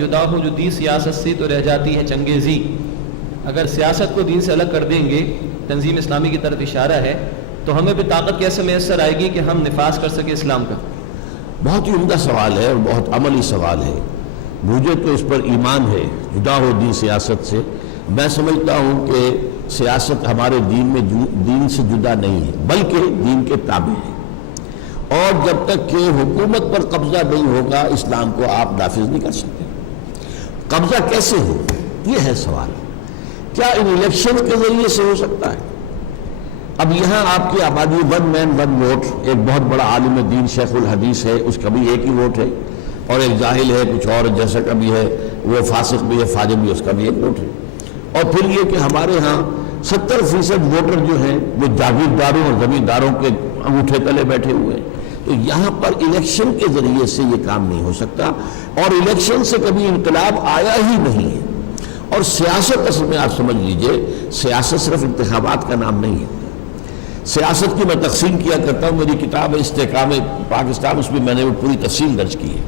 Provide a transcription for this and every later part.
جدا ہو جو دی سیاست سے تو رہ جاتی ہے چنگیزی. اگر سیاست کو دین سے الگ کر دیں گے، تنظیم اسلامی کی طرف اشارہ ہے، تو ہمیں بھی طاقت کیسے میسر آئے گی کہ ہم نفاذ کر سکیں اسلام کا؟ بہت ہی عمدہ سوال ہے اور بہت عملی سوال ہے. مجھے تو اس پر ایمان ہے جدا ہو دین سیاست سے. میں سمجھتا ہوں کہ سیاست ہمارے دین میں دین سے جدا نہیں ہے بلکہ دین کے تابع ہے، اور جب تک کہ حکومت پر قبضہ نہیں ہوگا اسلام کو آپ نافذ نہیں کر سکتے. قبضہ کیسے ہو، یہ ہے سوال. کیا ان الیکشن کے ذریعے سے ہو سکتا ہے؟ اب یہاں آپ کی آبادی ون مین ون ووٹ، ایک بہت بڑا عالم دین شیخ الحدیث ہے، اس کا بھی ایک ہی ووٹ ہے، اور ایک جاہل ہے کچھ اور جیسا کا بھی ہے، وہ فاسق بھی ہے فاجر بھی، اس کا بھی ایک ووٹ ہے. اور پھر یہ کہ ہمارے ہاں 70% ووٹر جو ہیں وہ جاگیرداروں اور زمینداروں کے انگوٹھے تلے بیٹھے ہوئے ہیں. تو یہاں پر الیکشن کے ذریعے سے یہ کام نہیں ہو سکتا، اور الیکشن سے کبھی انقلاب آیا ہی نہیں ہے. اور سیاست اصل میں آپ سمجھ لیجئے، سیاست صرف انتخابات کا نام نہیں ہے. سیاست کی میں تقسیم کیا کرتا ہوں، میری کتاب ہے استحکام پاکستان، اس میں نے وہ پوری تفصیل درج کی ہے.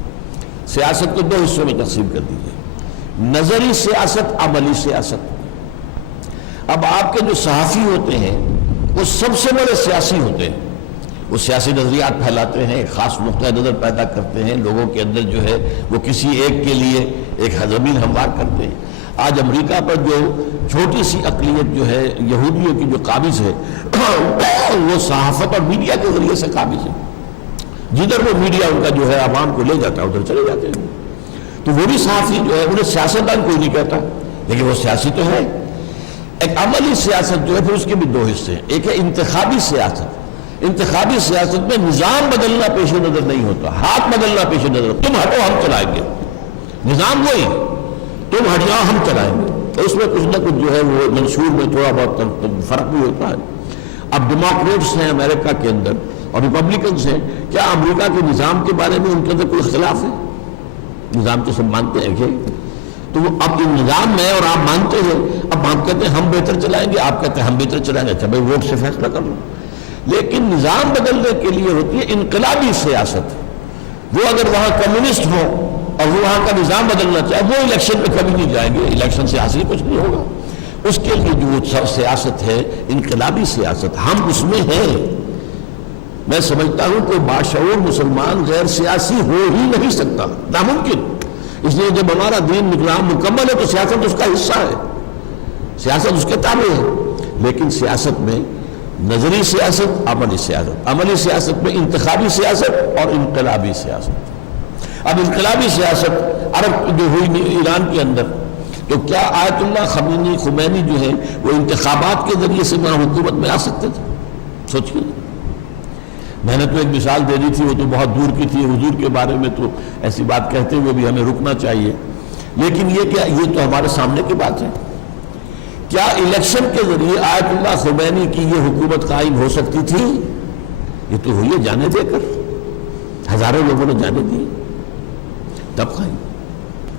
سیاست کو 2 حصوں میں تقسیم کر دیجئے، نظری سیاست، عملی سیاست. اب آپ کے جو صحافی ہوتے ہیں وہ سب سے بڑے سیاسی ہوتے ہیں. وہ سیاسی نظریات پھیلاتے ہیں، خاص نقطہ نظر پیدا کرتے ہیں، لوگوں کے اندر جو ہے وہ کسی ایک کے لیے ایک زمین ہموار کرتے ہیں. آج امریکہ پر جو چھوٹی سی اقلیت جو ہے یہودیوں کی جو قابض ہے وہ صحافت اور میڈیا کے ذریعے سے قابض ہے. جدھر وہ میڈیا ان کا جو ہے عوام کو لے جاتا ہے ادھر چلے جاتے ہیں. تو وہ بھی صحافی جو ہے، انہیں سیاستدان کوئی نہیں کہتا لیکن وہ سیاسی تو ہے. ایک عملی سیاست جو ہے پھر اس کے بھی 2 حصے ہیں. ایک ہے انتخابی سیاست. انتخابی سیاست میں نظام بدلنا پیش نظر نہیں ہوتا، ہاتھ بدلنا پیش نظر. تم ہٹو ہم چلائیں گے، نظام وہی، تم ہٹ جاؤ ہم چلائیں گے. تو اس میں کچھ نہ کچھ جو ہے وہ منشور میں تھوڑا بہت فرق بھی ہوتا ہے. اب ڈیموکریٹس ہیں امریکہ کے اندر اور ریپبلکنز ہیں، کیا امریکہ کے نظام کے بارے میں ان کے اندر کوئی اختلاف ہے؟ نظام تو سب مانتے ہیں کہ تو وہ اب نظام میں اور آپ مانتے ہیں. اب آپ کہتے ہیں ہم بہتر چلائیں گے، آپ کہتے ہیں ہم بہتر چلائیں گے. اچھا بھائی ووٹ سے فیصلہ کر لو. لیکن نظام بدلنے کے لیے ہوتی ہے انقلابی سیاست. وہ اگر وہاں کمیونسٹ ہو اور وہ وہاں کا نظام بدلنا چاہے، وہ الیکشن میں کبھی نہیں جائیں گے. الیکشن سے حاصل کچھ نہیں ہوگا. اس کے لیے جو سیاست ہے انقلابی سیاست، ہم اس میں ہیں. میں سمجھتا ہوں کہ باشعور مسلمان غیر سیاسی ہو ہی نہیں سکتا، ناممکن. اس لیے جب ہمارا دین نظام مکمل ہے تو سیاست اس کا حصہ ہے، سیاست اس کے تابع ہے. لیکن سیاست میں نظری سیاست، عملی سیاست. عملی سیاست میں انتخابی سیاست اور انقلابی سیاست. اب انقلابی سیاست عرب جو ہوئی ایران کے اندر، تو کیا آیت اللہ خمینی جو ہے وہ انتخابات کے ذریعے سے وہاں حکومت میں آ سکتے تھے؟ سوچیے. میں نے تو ایک مثال دے دی تھی، وہ تو بہت دور کی تھی. حضور کے بارے میں تو ایسی بات کہتے ہوئے بھی ہمیں رکنا چاہیے. لیکن یہ تو ہمارے سامنے کی بات ہے. کیا الیکشن کے ذریعے آیت اللہ خمینی کی یہ حکومت قائم ہو سکتی تھی؟ یہ تو ہوئی ہے جانے دے کر، ہزاروں لوگوں نے جانے دی تب قائم.